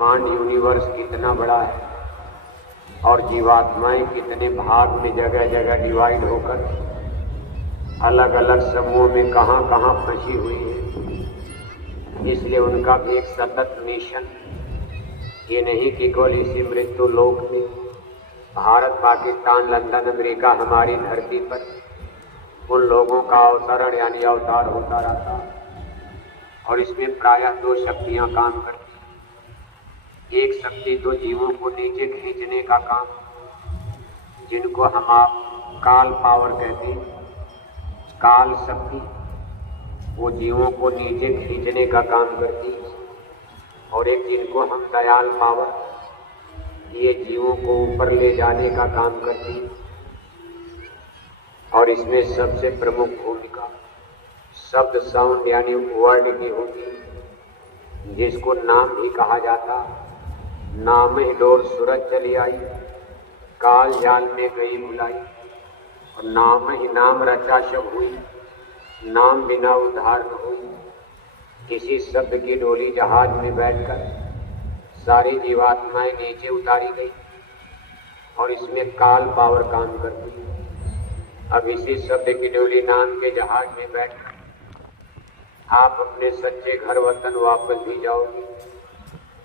ब्रह्मांड यूनिवर्स कितना बड़ा है और जीवात्माएं कितने भाग में जगह जगह डिवाइड होकर अलग अलग समूह में कहां कहां फंसी हुई है। इसलिए उनका भी एक सतत मिशन ये नहीं कि केवल इसी मृत्यु लोक में भारत, पाकिस्तान, लंदन, अमेरिका हमारी धरती पर उन लोगों का अवतरण यानी अवतार होता रहता। और इसमें प्रायः दो शक्तियां काम करती। एक शक्ति तो जीवों को नीचे खींचने का काम, जिनको हम आप काल पावर कहते हैं, काल शक्ति, वो जीवों को नीचे खींचने का काम करती। और एक जिनको हम दयाल पावर, ये जीवों को ऊपर ले जाने का काम करती। और इसमें सबसे प्रमुख भूमिका शब्द साउंड यानी वर्ड की होती, जिसको नाम भी कहा जाता। नाम ही डोर सूरज चली आई, काल जाल में गई भुलाई, और नाम ही नाम रचा सब हुई, नाम बिना उद्धार न हुई। किसी शब्द की डोली जहाज में बैठकर सारी जीवात्माएं नीचे उतारी गई और इसमें काल पावर काम करती। अब इसी शब्द की डोली नाम के जहाज में बैठकर आप अपने सच्चे घर वतन वापस भी जाओगे,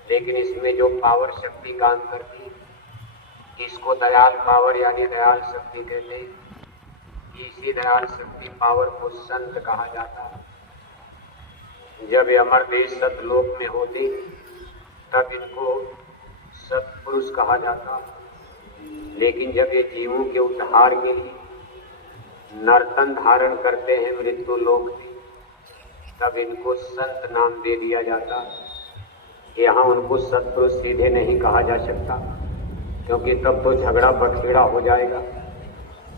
लेकिन इसमें जो पावर शक्ति काम करती, इसको दयाल पावर यानी दयाल शक्ति कहते हैं। इसी दयाल शक्ति पावर को संत कहा जाता है। जब ये अमर देश सतलोक में होते तब इनको सत्पुरुष कहा जाता, लेकिन जब ये जीवों के उद्धार के लिए नर्तन धारण करते हैं मृत्यु लोक में, तब इनको संत नाम दे दिया जाता। यहाँ उनको सत्पुरुष सीधे नहीं कहा जा सकता, क्योंकि तब तो झगड़ा बखेड़ा हो जाएगा।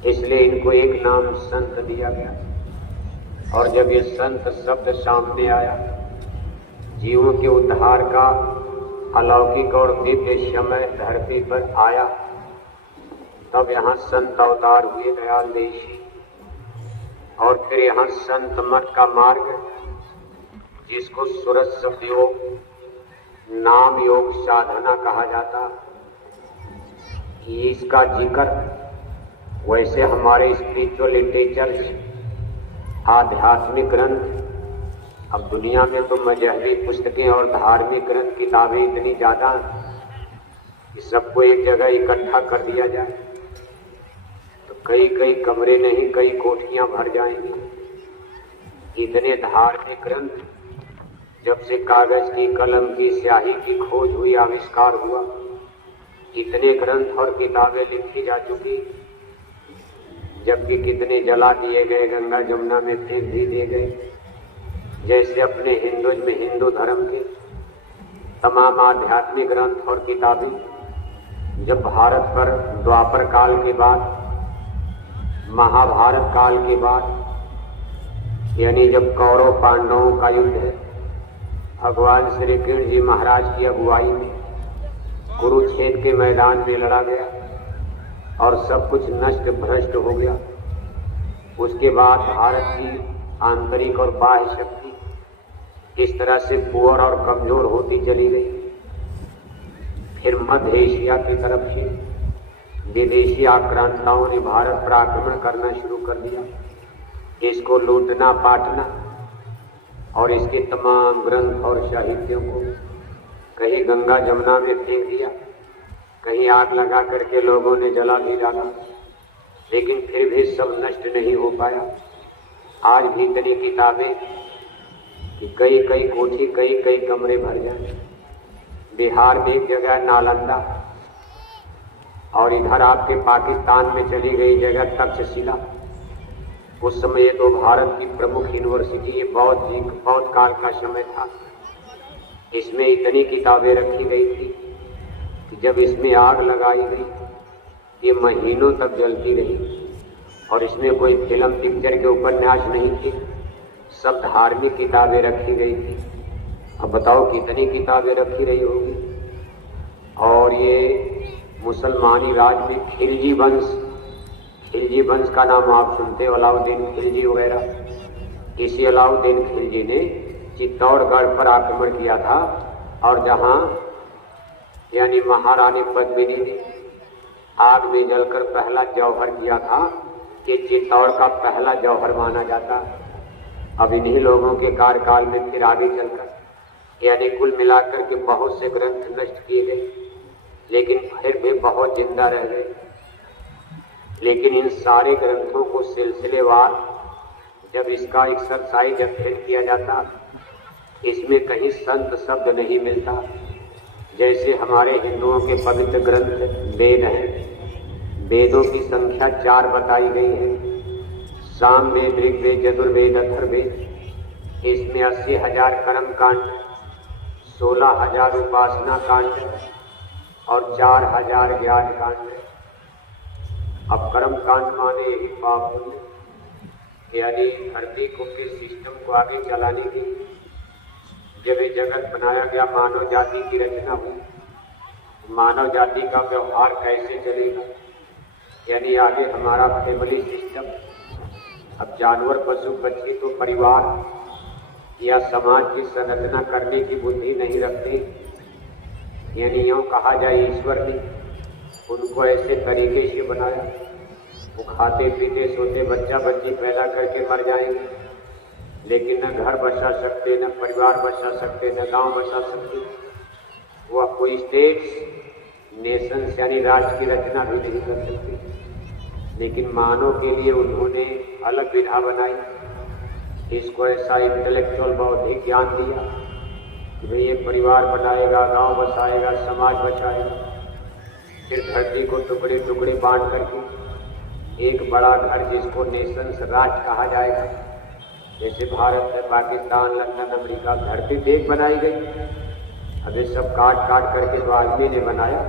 इसलिए इनको एक नाम संत दिया गया। और जब ये संत शब्द सामने आया, जीवों के उद्धार का अलौकिक और दिव्य समय धरती पर आया, तब यहाँ संत अवतार हुए दयाल देशी। और फिर यहाँ संत मत का मार्ग, जिसको सुरत योग, नाम योग साधना कहा जाता, इसका जिक्र वैसे हमारे स्पिरिचुअल लिटरेचर, आध्यात्मिक ग्रंथ, अब दुनिया में तो मजहबी पुस्तकें और धार्मिक ग्रंथ किताबें इतनी ज्यादा कि सबको एक जगह इकट्ठा कर दिया जाए तो कई कई कमरे नहीं कई कोठियां भर जाएंगी। इतने धार्मिक ग्रंथ, जब से कागज की, कलम की, स्याही की खोज हुई, आविष्कार हुआ, इतने ग्रंथ और किताबें लिखी जा चुकी, जबकि कितने जला दिए गए, गंगा जमुना में फेंक भी दिए गए। जैसे अपने हिंदुज़ में हिंदू धर्म के तमाम आध्यात्मिक ग्रंथ और किताबें जब भारत पर द्वापर काल के बाद, महाभारत काल के बाद, यानी जब कौरव पांडवों का युद्ध है, भगवान श्री कृष्ण जी महाराज की अगुवाई में कुरुक्षेत्र के मैदान में लड़ा गया और सब कुछ नष्ट भ्रष्ट हो गया। उसके बाद भारत की आंतरिक और बाह्य शक्ति इस तरह से पुअर और कमजोर होती चली गई। फिर मध्य एशिया की तरफ से विदेशी आक्रांताओं ने भारत पर आक्रमण करना शुरू कर दिया, इसको लूटना पाटना, और इसके तमाम ग्रंथ और साहित्यों को कहीं गंगा जमुना में फेंक दिया, कहीं आग लगा करके लोगों ने जला भी डाला, लेकिन फिर भी सब नष्ट नहीं हो पाया। आज भी इतनी किताबें कि कई कई कोठी, कई कई कमरे भर जाए। बिहार में एक जगह नालंदा, और इधर आपके पाकिस्तान में चली गई जगह तक्षशिला। उस समय ये तो भारत की प्रमुख यूनिवर्सिटी, ये बौद्ध काल का समय था। इसमें इतनी किताबें रखी गई थी कि जब इसमें आग लगाई गई, ये महीनों तक जलती रही। और इसमें कोई फिल्म पिक्चर के उपन्यास नहीं थे, सब धार्मिक किताबें रखी गई थी। अब बताओ कितनी किताबें रखी रही होगी। और ये मुसलमानी राज में खिलजी वंश का नाम आप सुनते हो, अलाउद्दीन खिलजी वगैरह। इसी अलाउद्दीन खिलजी ने चित्तौड़गढ़ पर आक्रमण किया था, और जहां यानी महारानी पद्मिनी ने आग में जलकर पहला जौहर किया था कि चित्तौड़ का पहला जौहर माना जाता। अब इन्हीं लोगों के कार्यकाल में फिर आगे चलकर यानी कुल मिलाकर के बहुत से ग्रंथ नष्ट किए गए, लेकिन फिर भी बहुत जिंदा रह गए। लेकिन इन सारे ग्रंथों को सिलसिलेवार जब इसका एक्सरसाइज अध्ययन किया जाता, इसमें कहीं संत शब्द नहीं मिलता। जैसे हमारे हिंदुओं के पवित्र ग्रंथ वेद हैं, वेदों की संख्या 4 बताई गई है, सामवेद, ऋग्वेद, यजुर्वेद, अथर्ववेद। इसमें 80,000 कर्म कांड, 16,000 उपासना कांड और 4,000 ज्ञान कांड है। अब कर्म कांड माने यही पाप पुण्य, यानी धरती को किस सिस्टम को आगे चलाने की जब ये जगत बनाया गया, मानव जाति की रचना हुई, मानव जाति का व्यवहार कैसे चलेगा, यानी आगे हमारा फैमिली सिस्टम। अब जानवर, पशु, पक्षी तो परिवार या समाज की संरचना करने की बुद्धि नहीं रखते, यानी यूँ कहा जाए ईश्वर ने उनको ऐसे तरीके से बनाया, वो खाते पीते सोते बच्चा बच्ची पैदा करके मर जाएंगे, लेकिन न घर बसा सकते, न परिवार बसा सकते, न गांव बसा सकते। वो कोई स्टेट्स, नेशंस यानी राष्ट्र की रचना भी नहीं कर सकते। लेकिन मानव के लिए उन्होंने अलग विधा बनाई, इसको ऐसा इंटेलेक्चुअल बौद्धिक ज्ञान दिया कि भाई ये परिवार बनाएगा, गांव बसाएगा, समाज बचाएगा। फिर धरती को टुकड़े टुकड़े बांट करके एक बड़ा घर जिसको नेशंस, राष्ट्र कहा जाएगा, जैसे भारत है, पाकिस्तान, लंदन, अमेरिका, धरती देश बनाई गई। अब ये सब काट काट करके तो आदमी ने बनाया।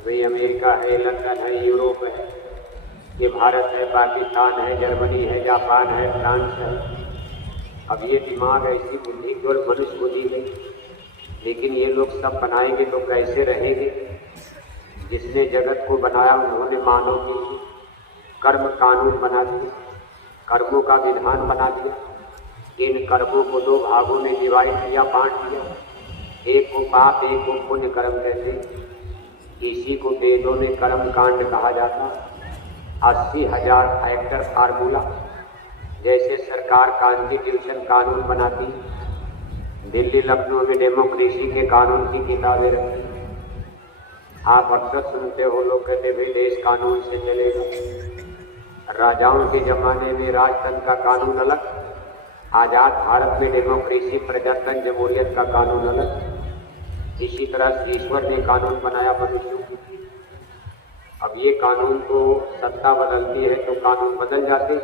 भाई अमेरिका है, लंदन है, यूरोप है, ये भारत है, पाकिस्तान है, जर्मनी है, जापान है, फ्रांस है। अब ये दिमाग, ऐसी बुद्धि जो मनुष्य को दी गई, लेकिन ये लोग सब बनाएंगे तो कैसे रहेंगे? जिसने जगत को बनाया उन्होंने मानव के लिए कर्म कानून बना दिए, कर्मों का विधान बना दिया। इन कर्मों को 2 भागों में डिवाइड किया, बांट दिया। एक को पाप, एक को पुण्य कर्म कहते। इसी को वेदों में कर्म कांड कहा जाता। 80,000 फैक्टर फार्मूला, जैसे सरकार कॉन्स्टिट्यूशन कानून बनाती, दिल्ली लखनऊ में डेमोक्रेसी के कानून की किताबें रखती। आप अक्सर सुनते हो लोग कहते भाई देश कानून से चलेगा। राजाओं के जमाने में राजतंत्र का कानून अलग, आजाद भारत में डेमोक्रेसी, प्रजातंत्र, जमहूरियत का कानून अलग। इसी तरह से ईश्वर ने कानून बनाया मनुष्यों के लिए। अब ये कानून को सत्ता बदलती है तो कानून बदल जाते,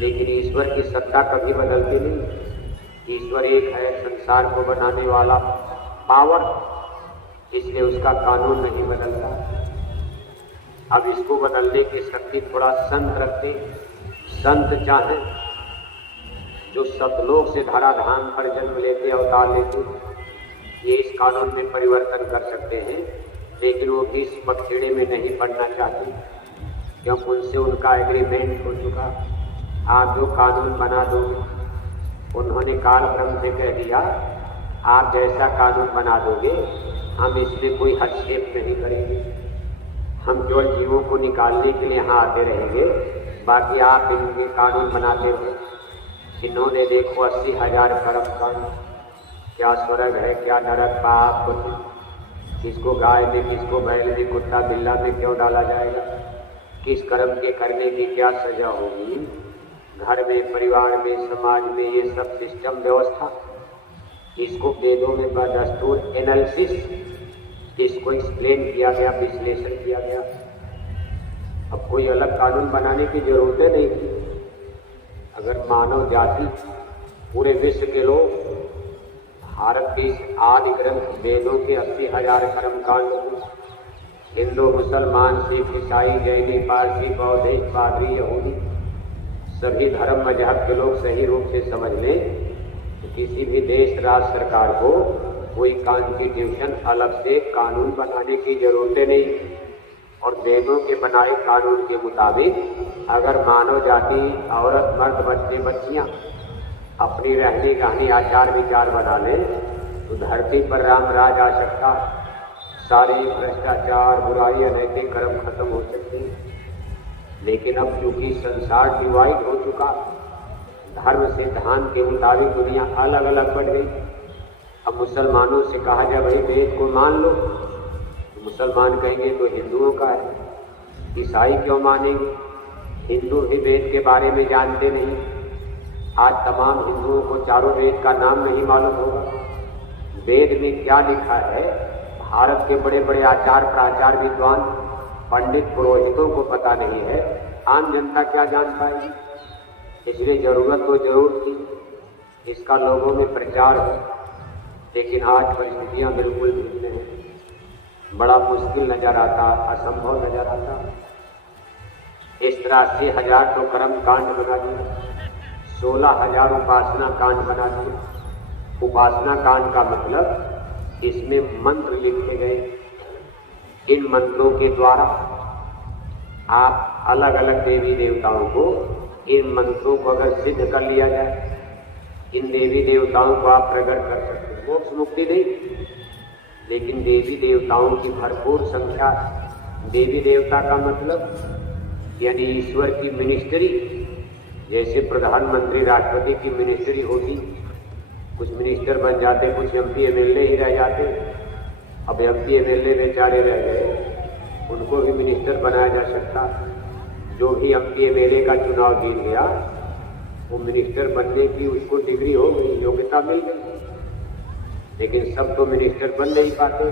लेकिन ईश्वर की सत्ता कभी बदलती नहीं। ईश्वर एक है, संसार को बनाने वाला पावर, इसलिए उसका कानून नहीं बदलता। अब इसको बदलने की शक्ति थोड़ा संत रखते। संत चाहे जो सतलोक से धराधाम पर जन्म लेते अवतार लेते, ये इस कानून में परिवर्तन कर सकते हैं, लेकिन वो भी इस पखेड़े में नहीं पड़ना चाहते, क्योंकि उनसे उनका एग्रीमेंट हो चुका। आप जो कानून बना दोगे, उन्होंने काल ब्रह्म से कह दिया, आप जैसा कानून बना दोगे हम इसमें कोई हस्तक्षेप नहीं करेंगे। हम केवल जीवों को निकालने के लिए यहाँ आते रहेंगे, बाकी आप इनके कानून बनाते हो। इन्होंने देखो 80,000 कर्म कांड, क्या स्वर्ग है, क्या नरक, पाप, किसको गाय में, किसको बैल में, कुत्ता बिल्ला में क्यों डाला जाएगा, किस कर्म के करने की क्या सजा होगी, घर में, परिवार में, समाज में, ये सब सिस्टम व्यवस्था, इसको वेदों में बदस्तूर एनालिसिस, इसको एक्सप्लेन किया गया, विश्लेषण किया गया। अब कोई अलग कानून बनाने की जरूरत नहीं थी। अगर मानव जाति, पूरे विश्व के लोग भारत के आदि ग्रंथ वेदों के 80,000 कर्म कांड, हिंदू, मुसलमान, सिख, ईसाई, जैनी, पारसी, बौद्धिस्ट, पादरी, यहूदी, सभी धर्म मजहब के लोग सही रूप से समझ लें, किसी भी देश राज्य सरकार को कोई कॉन्स्टिट्यूशन अलग से कानून बनाने की जरूरत नहीं। और वेदों के बनाए कानून के मुताबिक अगर मानव जाति, औरत, मर्द, बच्चे, बच्चियां अपनी रहनी गहनी आचार विचार बना ले तो धरती पर राम राज आ सकता, सारे भ्रष्टाचार, बुराई, अनैतिक कर्म खत्म हो सकते हैं। लेकिन अब क्योंकि संसार डिवाइड हो चुका, धर्म सिद्धांत के मुताबिक दुनिया अलग अलग बढ़ गई। अब मुसलमानों से कहा जाए भाई वेद को मान लो, तो मुसलमान कहेंगे तो हिंदुओं का है। ईसाई क्यों मानेंगे? हिंदू भी वेद के बारे में जानते नहीं। आज तमाम हिंदुओं को चारों वेद का नाम नहीं मालूम होगा। वेद में क्या लिखा है भारत के बड़े बड़े आचार प्राचार विद्वान पंडित पुरोहितों को पता नहीं है, आम जनता क्या जान पाएगी? इसलिए जरूरत तो जरूर थी इसका लोगों में प्रचार हो, लेकिन आज परिस्थितियां बिल्कुल भिन्न हैं। बड़ा मुश्किल नजर आता, असंभव नजर आता। इस तरह से 1000 तो कर्म कांड बना दिए, 16,000 उपासना कांड बना दिए। उपासना कांड का मतलब इसमें मंत्र लिखे गए। इन मंत्रों के द्वारा आप अलग अलग देवी देवताओं को, इन मंत्रों को अगर सिद्ध कर लिया जाए, इन देवी देवताओं को आप प्रकट कर सकते हैं। मोक्ष मुक्ति नहीं, लेकिन देवी देवताओं की भरपूर संख्या। देवी देवता का मतलब यानी ईश्वर की मिनिस्ट्री, जैसे प्रधानमंत्री राष्ट्रपति की मिनिस्ट्री होती, कुछ मिनिस्टर बन जाते, कुछ एमपी एमएलए ही रह जाते। अब एमपी एमएलए बेचारे रह गए, उनको भी मिनिस्टर बनाया जा सकता। जो भी एमपी एमएलए का चुनाव जीत गया वो मिनिस्टर बनने की उसको डिग्री हो गई, योग्यता मिल गई। लेकिन सब तो मिनिस्टर बन नहीं पाते,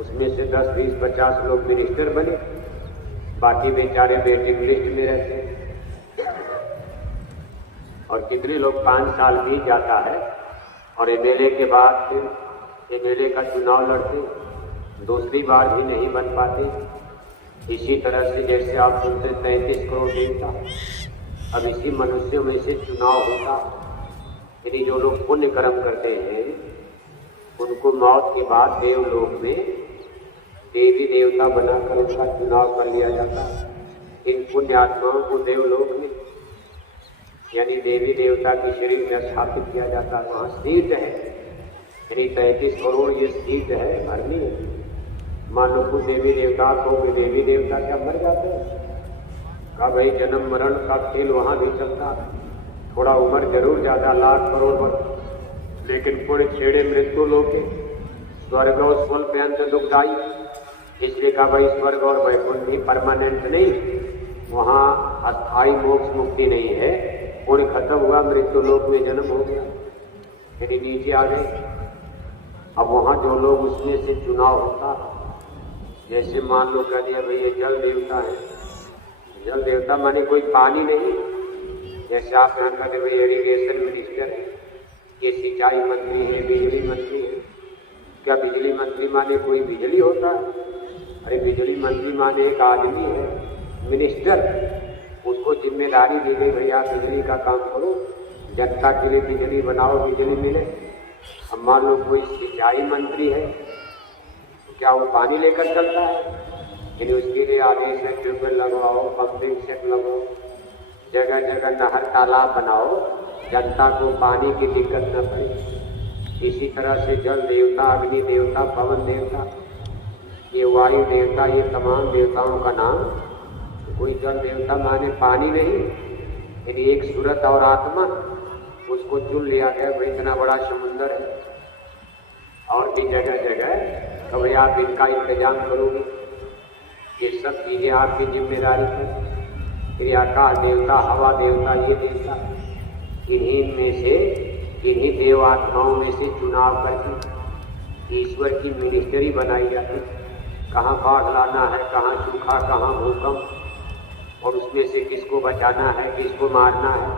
उसमें से 10, 20, 50 लोग मिनिस्टर बने, बाकी बेचारे वेटिंग लिस्ट में रहते। और कितने लोग 5 साल बीत जाता है और एमएलए के बाद फिर एमएलए का चुनाव लड़ते, दूसरी बार भी नहीं बन पाते। इसी तरह से जैसे आप सुनते 33 करोड़ देवता, अब इसी मनुष्यों में से चुनाव होता। यानी जो लोग पुण्य कर्म करते हैं उनको मौत के बाद देवलोक में देवी देवता बनाकर उनका चुनाव कर लिया जाता। इन पुण्य आत्माओं को देवलोक में यानी देवी देवता के शरीर में स्थापित किया जाता। वहाँ सीट है, यानी 33 करोड़ ये सीट है, भरनी है। मान लो कुछ देवी देवता को देवी देवता क्या मर जाते हैं, कहा भाई जन्म मरण का खेल वहाँ भी चलता। थोड़ा उम्र जरूर ज्यादा, लाख करोड़ वर्ष, लेकिन पूरे छेड़े मृत्यु लोग के स्वर्ग और स्वल पे अंत दुखदाई। इसलिए कहा भाई स्वर्ग और वैकुंठ भी परमानेंट नहीं, वहाँ अस्थायी मोक्ष मुक्ति नहीं है। पुण्य खत्म हुआ, मृत्यु लोक में जन्म हो गया, यदि नीचे आ गए। अब वहाँ जो लोग उसमें से चुनाव होता, जैसे मान लो कह दिया भाई ये जल देवता है। जल देवता माने कोई पानी नहीं, जैसे आप यहाँ कहते भाई इरिगेशन मिनिस्टर है, ये सिंचाई मंत्री है, बिजली मंत्री है। क्या बिजली मंत्री माने कोई बिजली होता है? अरे बिजली मंत्री माने एक आदमी है, मिनिस्टर, उसको जिम्मेदारी दी गई भैया बिजली का काम करो, जनता के लिए बिजली बनाओ, बिजली मिले। अब मान लो कोई सिंचाई मंत्री है, तो क्या वो पानी लेकर चलता है? यानी उसके लिए आदेश है ट्यूबवेल लगवाओ, पंपिंग सेट लगाओ, जगह जगह नहर तालाब बनाओ, जनता को पानी की दिक्कत न पड़े। इसी तरह से जल देवता, अग्नि देवता, पवन देवता, ये वायु देवता, ये तमाम देवताओं का नाम। कोई जल देवता माने पानी नहीं, यानी एक सूरत और आत्मा, उसको चुन लिया गया भाई इतना बड़ा समुंदर है। और भी जगह जगह कभी आप इनका इंतजाम करोगे, ये सब चीजें आपकी जिम्मेदारी है। फिर आकाश देवता, हवा देवता, ये देवता, इन्हीं में से, इन्हीं देव आत्माओं में से चुनाव करके ईश्वर की मिनिस्ट्री बनाई जाती। कहाँ बाढ़ लाना है, कहाँ सूखा, कहाँ भूकंप, और उसमें से किसको बचाना है, किसको मारना है,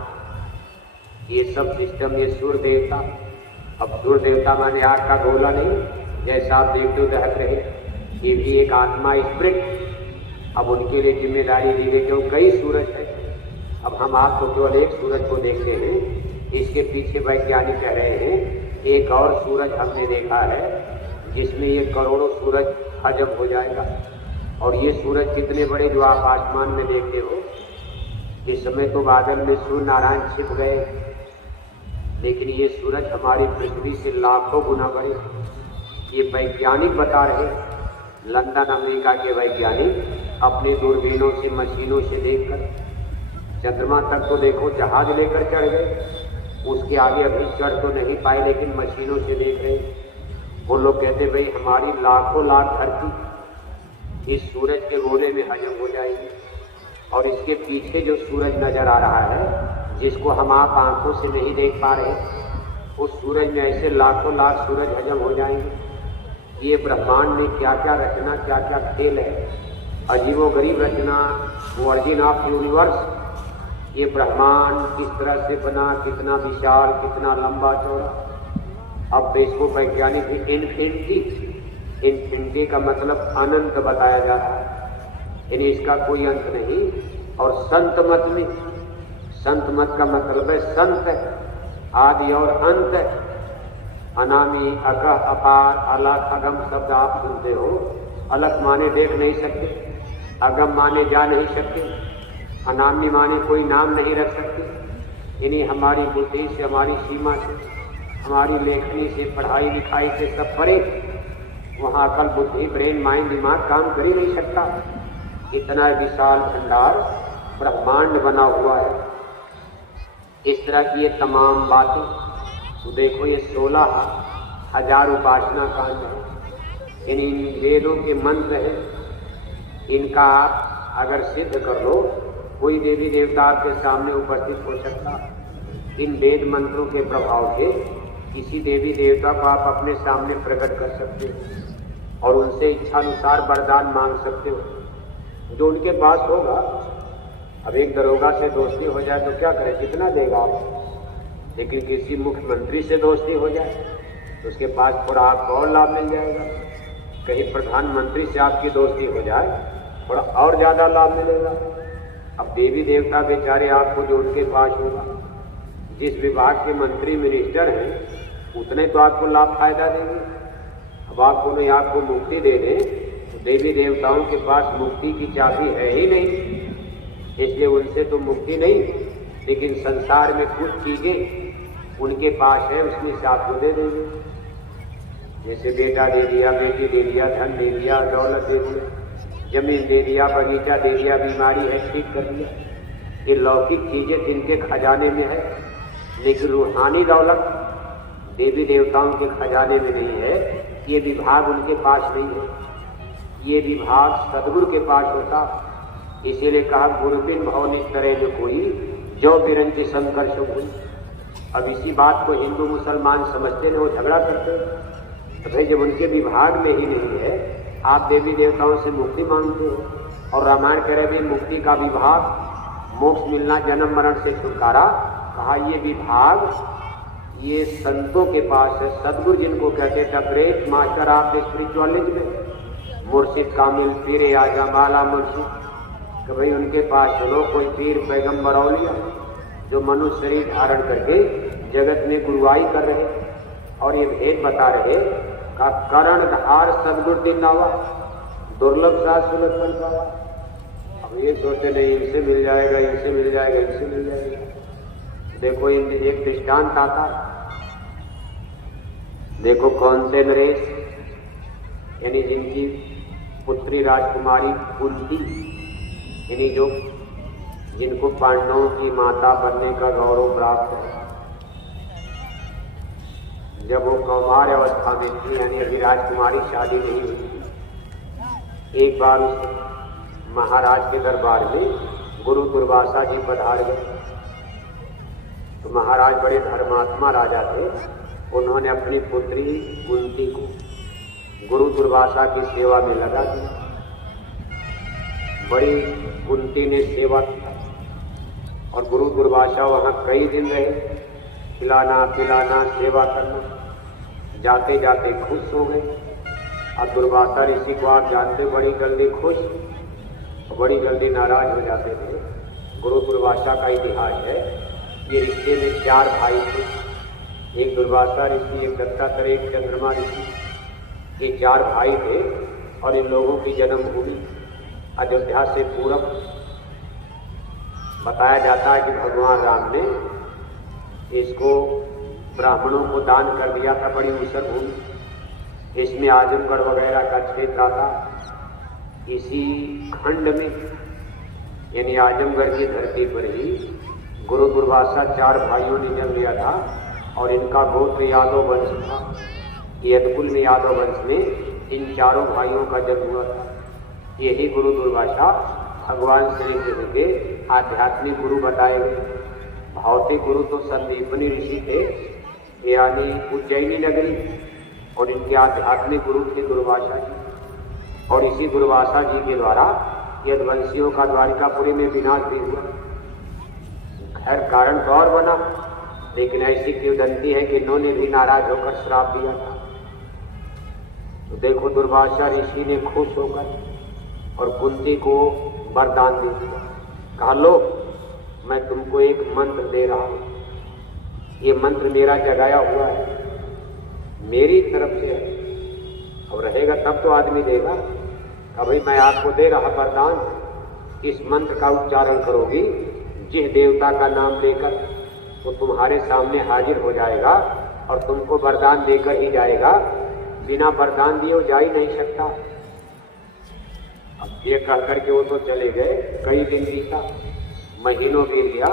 ये सब सिस्टम। ये सूर्य देवता, अब सूर्य देवता माने आग का गोला नहीं, जैसा आप देखते हो दहक रहे, ये भी एक आत्मा स्प्रिट। अब उनके लिए जिम्मेदारी दी गई, क्यों कई सूरज है। अब हम आप तो केवल एक सूरज को देखते हैं, इसके पीछे वैज्ञानिक कह रहे हैं एक और सूरज हमने देखा है जिसमें ये करोड़ों सूरज हजम हो जाएगा। और ये सूरज कितने बड़े जो आप आसमान में देखते हो, इस समय तो बादल में सूर्य नारायण छिप गए, लेकिन ये सूरज हमारी पृथ्वी से लाखों गुना बड़े। ये वैज्ञानिक बता रहे लंदन अमेरिका के वैज्ञानिक अपने दूरबीनों से मशीनों से देखकर चंद्रमा तक तो देखो जहाज लेकर चढ़ गए, उसके आगे अभी चढ़ तो नहीं पाए लेकिन मशीनों से देख रहे। वो लोग कहते भाई हमारी लाखों लाख धरती इस सूरज के गोले में हजम हो जाएगी, और इसके पीछे जो सूरज नजर आ रहा है जिसको हम आप आंखों से नहीं देख पा रहे, उस सूरज में ऐसे लाखों लाख सूरज हजम हो जाएंगे। ये ब्रह्मांड में क्या क्या रचना, क्या क्या खेल है, अजीबोगरीब रचना, वर्जिन ऑफ यूनिवर्स। ये ब्रह्मांड किस तरह से बना, कितना विशाल, कितना लंबा चौड़ा। अब इसको वैज्ञानिक भी इन्फिनिटी का मतलब अनंत बताया जा रहा है, यानी इसका कोई अंत नहीं। और संत मत का मतलब है संत है, आदि और अंत है। अनामी, अकह, अपार, अलग, अगम शब्द आप सुनते हो। अलग माने देख नहीं सकते, अगम माने जा नहीं सकते, अनामी माने कोई नाम नहीं रख सकते। इन्हीं हमारी बुद्धि से, हमारी सीमा से, हमारी लेखनी से, पढ़ाई लिखाई से सब परे, वहाँ अकल, बुद्धि, ब्रेन, माइंड, दिमाग काम कर ही नहीं सकता। इतना विशाल भंडार ब्रह्मांड बना हुआ है। इस तरह की ये तमाम बातें तो देखो, ये 16,000 उपासना कांड है, इन वेदों के मंत्र है। इनका आप अगर सिद्ध कर लो, कोई देवी देवता आपके सामने उपस्थित हो सकता। इन वेद मंत्रों के प्रभाव से किसी देवी देवता को आप अपने सामने प्रकट कर सकते हो और उनसे इच्छानुसार वरदान मांग सकते हो जो उनके पास होगा। अब एक दरोगा से दोस्ती हो जाए तो क्या करे, कितना देगा आप, लेकिन किसी मुख्यमंत्री से दोस्ती हो जाए तो उसके पास थोड़ा आपको और लाभ मिल जाएगा। कहीं प्रधानमंत्री से आपकी दोस्ती हो जाए थोड़ा और ज़्यादा लाभ मिलेगा। अब देवी देवता बेचारे आपको जो उनके पास होगा, जिस विभाग के मंत्री मिनिस्टर हैं उतने तो आपको लाभ फायदा देंगे। अब आपको नहीं, आपको मुक्ति दे दें तो देवी देवताओं के पास मुक्ति की चाबी है ही नहीं, इसलिए उनसे तो मुक्ति नहीं, लेकिन संसार में कुछ चीजें उनके पास है, उसमें से आपको दे देंगे। जैसे बेटा दे दिया, बेटी दे दिया, धन दे दिया, दौलत दे दिया, जमीन दे दिया, बगीचा दे दिया, बीमारी है ठीक कर दिया। ये लौकिक चीजें जिनके खजाने में है, लेकिन रूहानी दौलत देवी देवताओं के खजाने में नहीं है। ये विभाग उनके पास नहीं है, ये विभाग सदगुरु के पास होता। इसीलिए कहा गुरुबिन भव निस्तरे जो कोई जो बिरंज शंकर शुभ। अब इसी बात को हिंदू मुसलमान समझते हैं, वो झगड़ा करते हैं। तो भाई जब उनके विभाग में ही नहीं है, आप देवी देवताओं से मुक्ति मांगते हो। और रामायण कह रहे भी मुक्ति का विभाग, मोक्ष मिलना, जन्म मरण से छुटकारा, कहा ये विभाग ये संतों के पास है। सदगुरु जिनको कहते थे ग्रेट मास्टर ऑफ स्पिरिचुअलिज्म, मुर्शिद कामिल, पीरे आजा माला मुर्शिद, कि भाई उनके पास चलो। कोई पीर पैगंबर औलिया जो मनुष्य शरीर धारण करके जगत में गुरुवाई कर रहे और ये भेद बता रहे का करण धार सदगुरु दिन नावा दुर्लभ सा सुलभ बन पावा। अब ये सोचते नहीं इनसे मिल जाएगा, इनसे मिल जाएगा, इनसे मिल जाएगा। देखो इन एक दृष्टांत आता, देखो कौन से नरेश, यानी जिनकी पुत्री राजकुमारी कुंती, यानी जो जिनको पांडवों की माता बनने का गौरव प्राप्त है, जब वो कौमार अवस्था में थी, यानी अभी राजकुमारी शादी नहीं हुई थी, एक बार उस महाराज के दरबार में गुरु दुर्वासा जी पधार गए। तो महाराज बड़े धर्मात्मा राजा थे, उन्होंने अपनी पुत्री कुंती को गुरु दुर्वासा की सेवा में लगा दिया। बड़ी कुंती ने सेवा की और गुरु दुर्वासा वहां कई दिन रहे, खिलाना पिलाना सेवा करना। जाते जाते खुश हो गए। अब दुर्वासा ऋषि को आप जानते, बड़ी जल्दी खुश और बड़ी जल्दी नाराज हो जाते थे। गुरु दुर्वासा का इतिहास है, ये रिश्ते में 4 भाई थे, एक दुर्वासा ऋषि, एक दत्तात्रेय, एक चंद्रमा ऋषि। ये 4 भाई थे और इन लोगों की जन्मभूमि अयोध्या से पूरब। बताया जाता है कि भगवान राम ने इसको ब्राह्मणों को दान कर दिया था, बड़ी ऊसर भूमि। इसमें आजमगढ़ वगैरह का क्षेत्र आता। इसी खंड में यानी आजमगढ़ की धरती पर ही गुरु दुर्वासा 4 भाइयों ने जन्म लिया था और इनका गोत्र यादव वंश था। यदकुल में यादव वंश में इन चारों भाइयों का जन्म हुआ था। यही गुरु दुर्वासा भगवान श्री कृष्ण के आध्यात्मिक गुरु बताए गए। भौतिक गुरु तो संदीपनी ऋषि थे यानी उज्जैनी नगरी, और इनके आध्यात्मिक गुरु थे दुर्वासा जी। और इसी दुर्वासा जी के द्वारा यदवंशियों का द्वारिकापुरी में विनाश भी हुआ। खैर कारण तो और बना, लेकिन ऐसी किंवदंती है कि इन्होंने भी नाराज होकर श्राप दिया था। तो देखो दुर्वासा ऋषि ने खुश होकर और कुंती को वरदान दे दिया। कहा लो मैं तुमको एक मंत्र दे रहा हूं, ये मंत्र मेरा जगाया हुआ है, मेरी तरफ से है, और रहेगा तब तो आदमी देगा। भाई मैं आपको दे रहा वरदान, इस मंत्र का उच्चारण करोगी जिस देवता का नाम लेकर, वो तुम्हारे सामने हाजिर हो जाएगा और तुमको वरदान देकर ही जाएगा। बिना वरदान दिए वो जा ही नहीं सकता। अब ये कह करके वो तो चले गए। कई दिन बीता, महीनों बीत गया।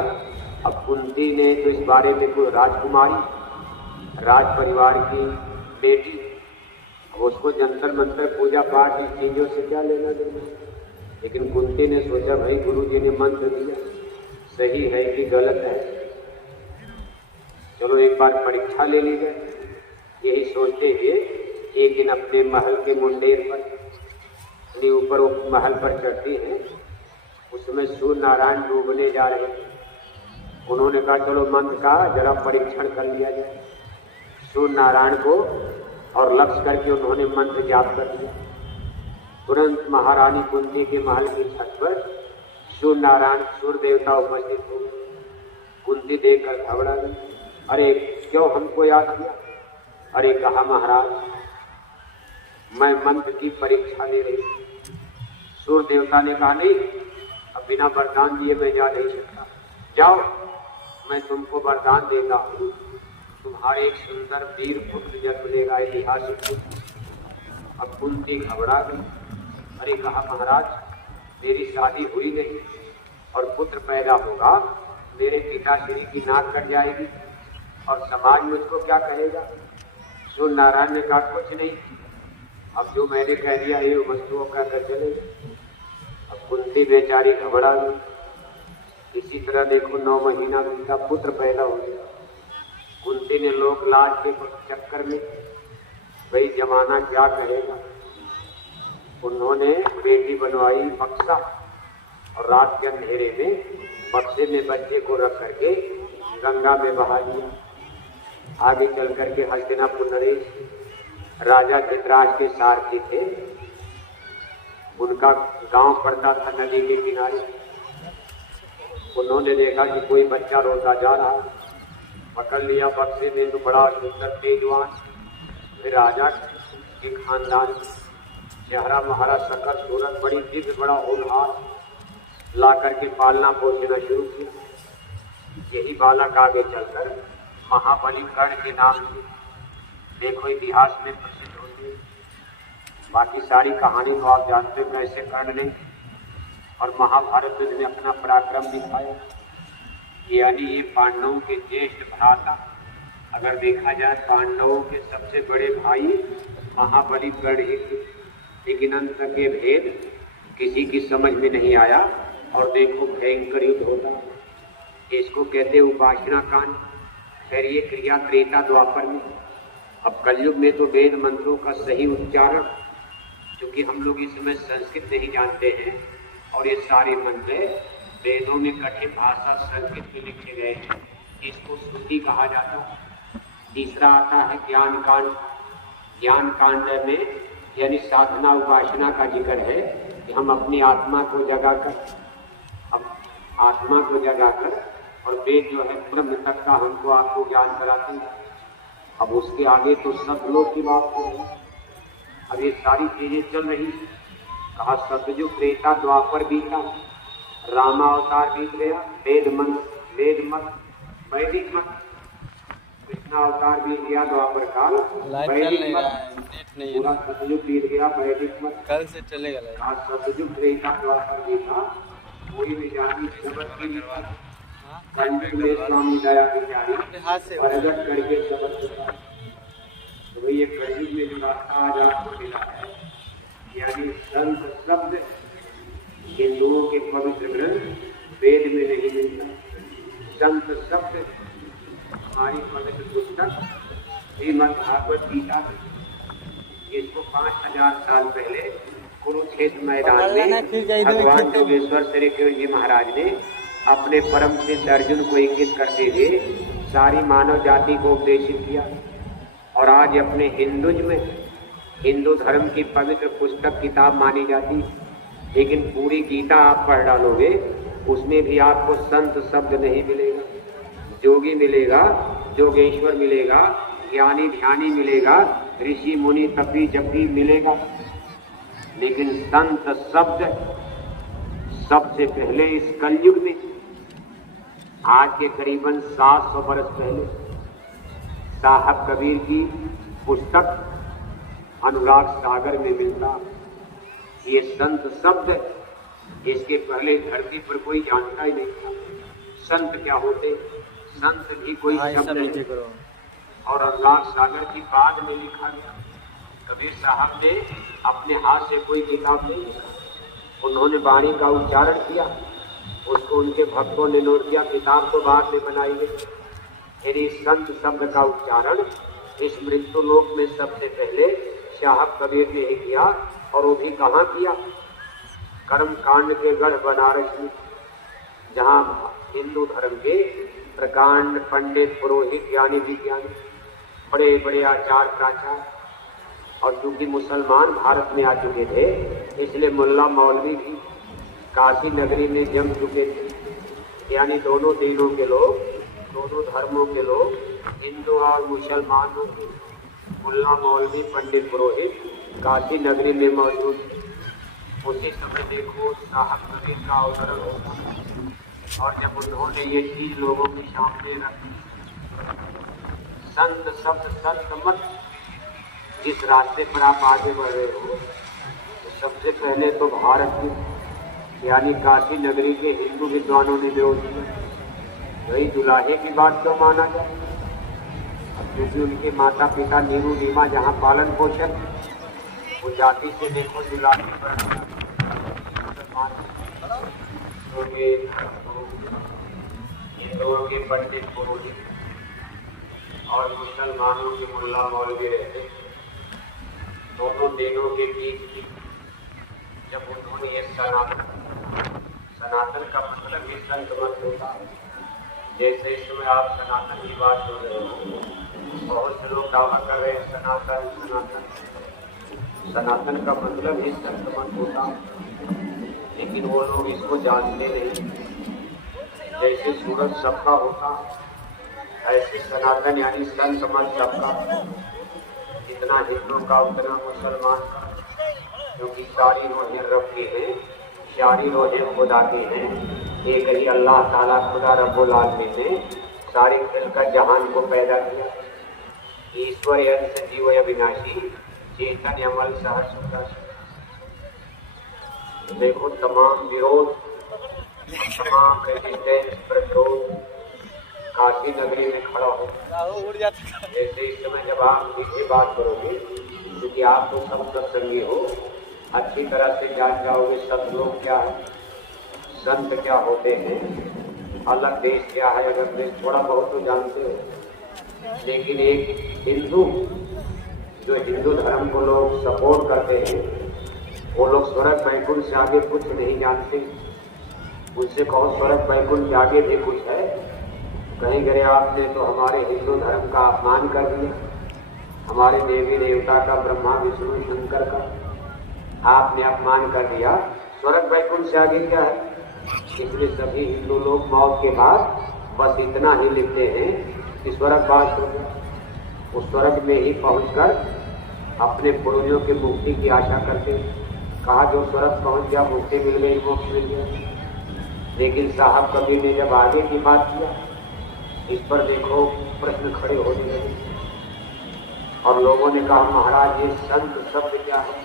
अब कुंती ने तो इस बारे में कोई राजकुमारी, राज परिवार की बेटी, उसको जंतर मंतर पूजा पाठ इस चीजों से क्या लेना देना। लेकिन कुंती ने सोचा भाई गुरु जी ने मंत्र दिया, सही है कि गलत है, चलो एक बार परीक्षा ले ली जाए। यही सोचते हुए एक दिन अपने महल के मुंडेर पर, अपने ऊपर वो महल पर चढ़ती है, उसमें सूर्य नारायण डूबने जा रहे हैं। उन्होंने कहा चलो मंत्र का जरा परीक्षण कर लिया जाए। सूर्य नारायण को और लक्ष्य करके उन्होंने मंत्र जाप कर दिया। तुरंत महारानी कुंती के महल की छत पर सूर्य नारायण सूर्य देवता उपस्थित हो। कुंती देखकर घबरा गई। अरे क्यों हमको याद किया? अरे कहा महाराज मैं मंत्र की परीक्षा ले रही। सूर्य देवता ने कहा नहीं, अब बिना वरदान दिए मैं जा नहीं सकता, जाओ मैं तुमको वरदान देता हूँ, तुम्हारे एक सुंदर वीर पुत्र जन्म लेगा, ऐतिहासिक पुत्र। अब कुंती घबरा गई। अरे कहा महाराज मेरी शादी हुई नहीं और पुत्र पैदा होगा, मेरे पिताश्री की नाक कट जाएगी और समाज मुझको क्या कहेगा। सूर्य नारायण ने कहा कुछ नहीं, अब जो मैंने कह दिया ये वस्तुओं का कर चले। अब कुंती बेचारी घबरा गई। इसी तरह देखो 9 महीना बीता, पुत्र पैदा हो गया। कुंती ने लोक लाज के चक्कर में भाई जमाना क्या कहेगा, उन्होंने बेटी बनवाई बक्सा और रात के अंधेरे में बक्से में बच्चे को रख करके गंगा में बहा दिया। आगे चल करके हस्तिनापुर नरेश राजा धृतराज के सारथी थे, उनका गांव पड़ता था नदी के किनारे। उन्होंने देखा कि कोई बच्चा रोता जा रहा, पकड़ लिया बक्से में, तो बड़ा सुंदर तेजवान फिर राजा के खानदान, चेहरा महाराज सकल सूरत, बड़ी दिव्य, बड़ा होनहार, ला करके पालना पोसना शुरू किया। यही बालक आगे चलकर महाबली कर्ण के नाम से देखो इतिहास में प्रसिद्ध होती है। बाकी सारी कहानी तो आप जानते हो कैसे कर्ण ने और महाभारत में ने अपना पराक्रम दिखाया। यानी ये पांडवों के ज्येष्ठ भ्राता, अगर देखा जाए पांडवों के सबसे बड़े भाई महाबली कर्ण ही थे। लेकिन अंत तक ये भेद किसी की समझ में नहीं आया और देखो भयंकर युद्ध होता। इसको कहते उपासना कांड। खैर ये क्रिया त्रेता द्वापर में। अब कलयुग में तो वेद मंत्रों का सही उच्चारण, क्योंकि हम लोग इस समय संस्कृत नहीं जानते हैं और ये सारे मंत्र वेदों में कठिन भाषा संस्कृत में लिखे गए हैं, इसको श्रुति कहा जाता है। तीसरा आता है ज्ञान कांड। ज्ञान कांड में यानी साधना उपासना का जिक्र है कि हम अपनी आत्मा को जगाकर, अब आत्मा को जगाकर, और वेद जो है ब्रह्म तक का हमको आपको ज्ञान कराते हैं। अब उसके आगे तो सब लोग की बात हो रही। अब ये सारी चीजें चल रही। कहा सतयुग त्रेता द्वापर बीता, रामावतार बीत गया, वेद मत वैदिक मत, कृष्ण कृष्ण अवतार बीत गया द्वापर काल, लाइट चल नहीं रहा है, नेट नहीं पूरा है, सतयुग बीत गया, वैदिक मत। कल से चलेगा लाइट। आज सतयुग त्रेता द्वापर बीता, कोई भी जाति शब्द की कंठ में स्वामी दया विचारी हाथ से प्रगट करके शब्द सुना। तो ये कलयुग में जो रास्ता आज आपको मिला है, यानी संत शब्द हिंदुओं के पवित्र ग्रंथ वेद में नहीं मिलता। संत शब्द हमारी पवित्र पुस्तक श्रीमद् भागवत गीता, इसको 5000 साल पहले कुरुक्षेत्र मैदान में भगवान योगेश्वर श्री कृष्ण जी महाराज ने अपने परम सिद्ध अर्जुन को इंगित करते हुए सारी मानव जाति को उपदेशित किया। और आज अपने हिंदुज में हिंदू धर्म की पवित्र पुस्तक किताब मानी जाती। लेकिन पूरी गीता आप पढ़ डालोगे, उसमें भी आपको संत शब्द नहीं मिलेगा। जोगी मिलेगा, जोगेश्वर मिलेगा, ज्ञानी ध्यानी मिलेगा, ऋषि मुनि तपी जपी मिलेगा। लेकिन संत शब्द सबसे पहले इस कलयुग में, आज के करीबन 700 वर्ष पहले साहब कबीर की पुस्तक अनुराग सागर में मिलता। ये संत शब्द, इसके पहले धरती पर कोई जानता ही नहीं था संत क्या होते। संत भी कोई शब्द नहीं। और अनुराग सागर की बाद में लिखा गया। कबीर साहब ने अपने हाथ से कोई किताब नहीं लिखा, उन्होंने वाणी का उच्चारण किया, उसको उनके भक्तों ने नोट किया, किताब तो बाद में बनाई गई। फिर इस संत शब्द का उच्चारण इस मृत्यु लोक में सबसे पहले साहब कबीर ने ही किया। और वो भी कहाँ किया? कर्म कांड के गढ़ बनारस में, जहाँ हिंदू धर्म के प्रकांड पंडित पुरोहित ज्ञानी विज्ञानी बड़े बड़े आचार प्राचार, और चूंकि मुसलमान भारत में आ चुके थे, इसलिए मुल्ला मौलवी भी काशी नगरी में जम चुके थे। यानी दोनों दीनों के लोग, दोनों धर्मों के लोग, हिंदू और मुसलमानों के मुल्ला मौलवी पंडित पुरोहित काशी नगरी में मौजूद। उसी समय देखो साहब कबीर का अवतरण होगा। और जब उन्होंने ये चीज लोगों के सामने रखी, संत शब्द संत मत, जिस रास्ते पर आप आगे बढ़ रहे हो, तो सबसे पहले तो भारत की यानी काशी नगरी के हिंदू विद्वानों ने विरोध किया। वही दुलाहे की बात क्यों माना जाए? क्योंकि उनके माता पिता नीरू नीमा जहाँ पालन पोषण, वो जाति से देखो दुलाही पर हिंदुओं के पंडित पुरोहित और मुसलमानों के मुल्ला मौलवी रहते। दोनों दिनों के बीच जब उन्होंने ये सनातन का मतलब ये संत मत होता है। जैसे इस समय आप सनातन की बात कर रहे हो, बहुत से लोग दावा कर रहे हैं सनातन सनातन। सनातन का मतलब ही संत मत होता, लेकिन वो लोग इसको जानते नहीं। जैसे सूरज सबका होता, ऐसे सनातन यानी संत मत सबका, जितना हिंदू का उतना मुसलमान का, क्योंकि सारी रोहें रब की हैं, सारी रोहें खुदा की हैं। एक ही अल्लाह ताला खुदा रब्बुल आलमीन ने सारे मिलकर जहान को पैदा किया। ईश्वर अंश जीव अविनाशी, चेतन अमल सहस्र। देखो तमाम विरोध, तमाम रेजिस्टेंस प्रतिरोध काशी नगरी में खड़ा हो। जैसे इस समय जब आप इसकी बात करोगे, क्योंकि आप तो सब सत्संगी हो, अच्छी तरह से जान जाओगे सत्लोक क्या है, संत क्या होते हैं, अलग देश क्या है। अगर देश थोड़ा बहुत तो जानते हो, लेकिन एक हिंदू जो हिंदू धर्म को लोग सपोर्ट करते हैं, वो लोग स्वर्ग वैकुंठ से आगे कुछ नहीं जानते। उनसे कहो स्वर्ग वैकुंठ से आगे भी कुछ है, कहीं गए आपने तो हमारे हिंदू धर्म का अपमान कर दिया, हमारे देवी देवता का, ब्रह्मा विष्णु शंकर का आपने अपमान कर दिया। स्वर्ग वैकुंठ से आगे क्या है? इसलिए सभी हिंदू लोग मौत के बाद बस इतना ही लिखते हैं कि स्वर्गवास हो गया। उस स्वर्ग में ही पहुंचकर अपने पूर्वजों की मुक्ति की आशा करते। कहा जो स्वर्ग पहुंच गया, मुक्ति मिल गई, मोक्ष मिल गया। लेकिन साहब कबीर ने जब आगे की बात किया, इस पर देखो प्रश्न खड़े होने लगे और लोगों ने कहा, महाराज ये संत शब्द क्या है?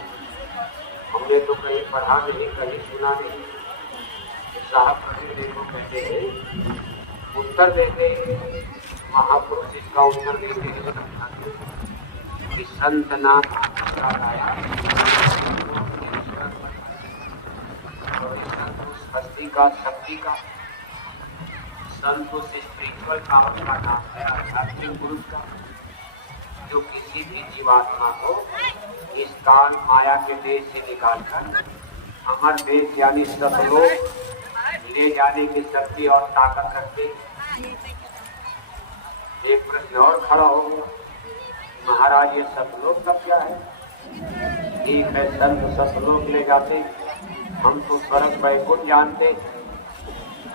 हमने तो कहीं पढ़ा नहीं, कहीं सुना नहीं। साहब प्रति देखो कहते हैं, उत्तर देते महापुरुष इसका उत्तर देते हैं कि संत नाम आया हस्ती का, शक्ति का, संत उस स्पिरिचुअल पावर का नाम है, आध्यात्मिक पुरुष का, जो किसी भी जीवात्मा को इस काल माया के देश से निकालकर अमर देश यानी सतलोक ले जाने की शक्ति और ताकत रखते। एक प्रश्न और खड़ा हो गया, महाराज ये सतलोक का क्या है? ठीक है, संत सतलोक ले जाते, हम तो स्वर्ग वैकुंठ जानते।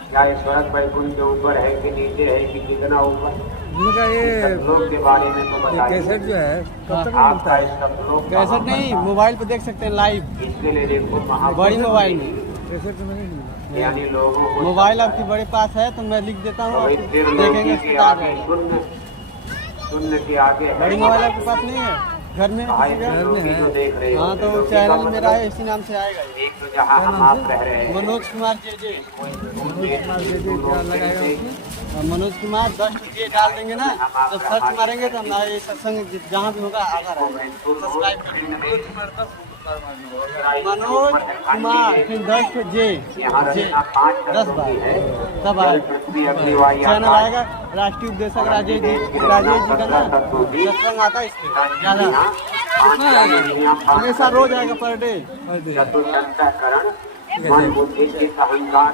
क्या ये स्वर्ग वैकुंठ के ऊपर है कि नीचे है कि कितना ऊपर? ये सतलोक के बारे में तो बताइए। कैसेट जो है कब तक आपका मिलता है? सतलोक कैसेट नहीं, मोबाइल पे देख सकते हैं लाइव, इसके लिए देखो बड़ी मोबाइल में। कैसेट तो नहीं मिला। यानी लोगों को मोबाइल आपके बड़े पास है तो मैं लिख देता हूँ, वही आप फिर देखेंगे लोगों उसके के बाद आगे शून्य के आगे है। बड़ी मोबाइल आपके पास नहीं है घर में? भाई किसी लोग का? भी जो देख रहे हो, हाँ तो लोग चैनल का मेरा है, मतलब इसी नाम से आएगा ये। एक तो जहाँ हम आप रह रहे हैं मनोज कुमार जे मनोज कुमार 10 जे डाल देंगे ना, जब सर्च मारेंगे तो हमारा ये सत्संग जहाँ भी होगा आधा रहेगा। सब्सक्राइब करेंगे मनोज कुमार फिर 10 जे यहाँ जे रचना 5 10 शब्दों बार की है। तब जल, आएगा पृथ्वी, अग्नि, वायु, चैनल आकाश। आएगा। राष्ट्रीय उपदेशक राजेश जी का ना सत्संग आता है इसके ज्यादा, हमेशा रोज आएगा पर डे। चतुर्थकरण मन, बुद्धि, चित्त, अहंकार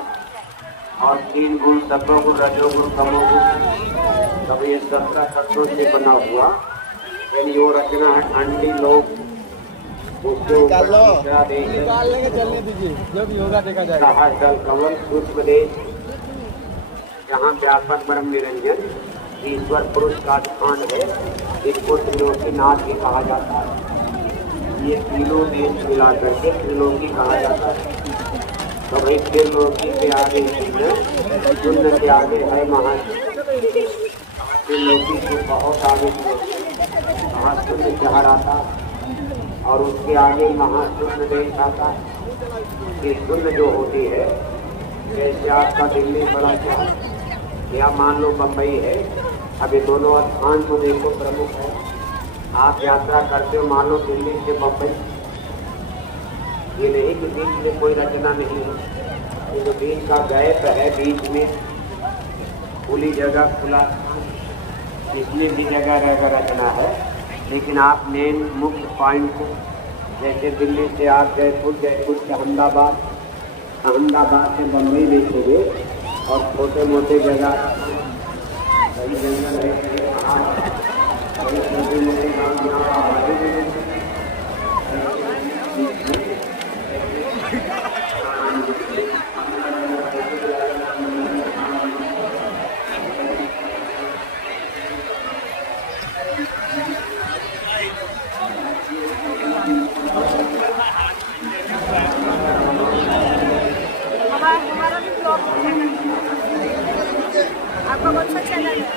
और 3 गुण, सत्वगुण, रजोगुण, तमोगुण, सब ये 17 तत्वों से बना हुआ। यानी वो रचना है अंडी लोग, उसके ऊपर तीसरा देश है निकाल लेंगे, चलने दीजिए, जो भी होगा देखा जाएगा। सहस्र कमल, सूक्ष्म देश, जहाँ व्यापक ब्रह्म निरंजन ईश्वर पुरुष का स्थान है, इसको त्रिलोकीनाथ भी कहा जाता है। ये तीनों देश मिला करके त्रिलोकी कहा जाता है। तो भाई त्रिलोकी के आगे शून्य के आगे है महा, त्रिलोकी को बहुत आगे महाशून्य शहर आता और उसके आगे महाशून्य देश आता। ये शून्य जो होती है, जैसे आपका दिल्ली बड़ा शहर या मान लो बम्बई है, अभी दोनों स्थान को देखो प्रमुख है। आप यात्रा करते हो मान लो दिल्ली से बम्बई, ये नहीं कि बीच में कोई रचना नहीं है, ये जो बीच का गैप है, बीच में खुली जगह, खुला इसमें भी जगह रचना है। लेकिन आप मेन मुख्य पॉइंट को, जैसे दिल्ली से आप जयपुर, जयपुर से अहमदाबाद, अहमदाबाद से बम्बई देखोगे और छोटे मोटे जगह कई जंगल है, कई छोटे मोटे गाँव जहाँ आबादी में हमारा भी ब्लॉग चैनल है। आपका कौन सा चैनल है?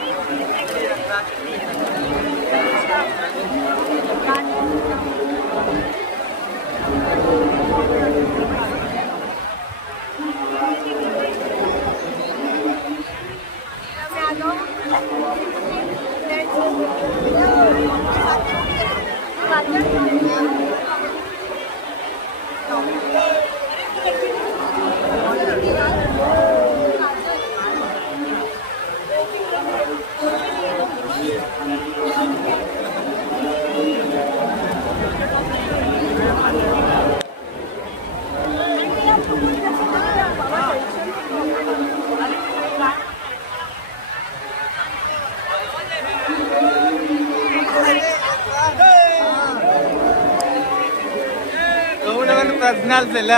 पर्सनल से ले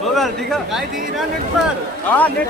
होगा, ठीक है नेट पर। हाँ नेट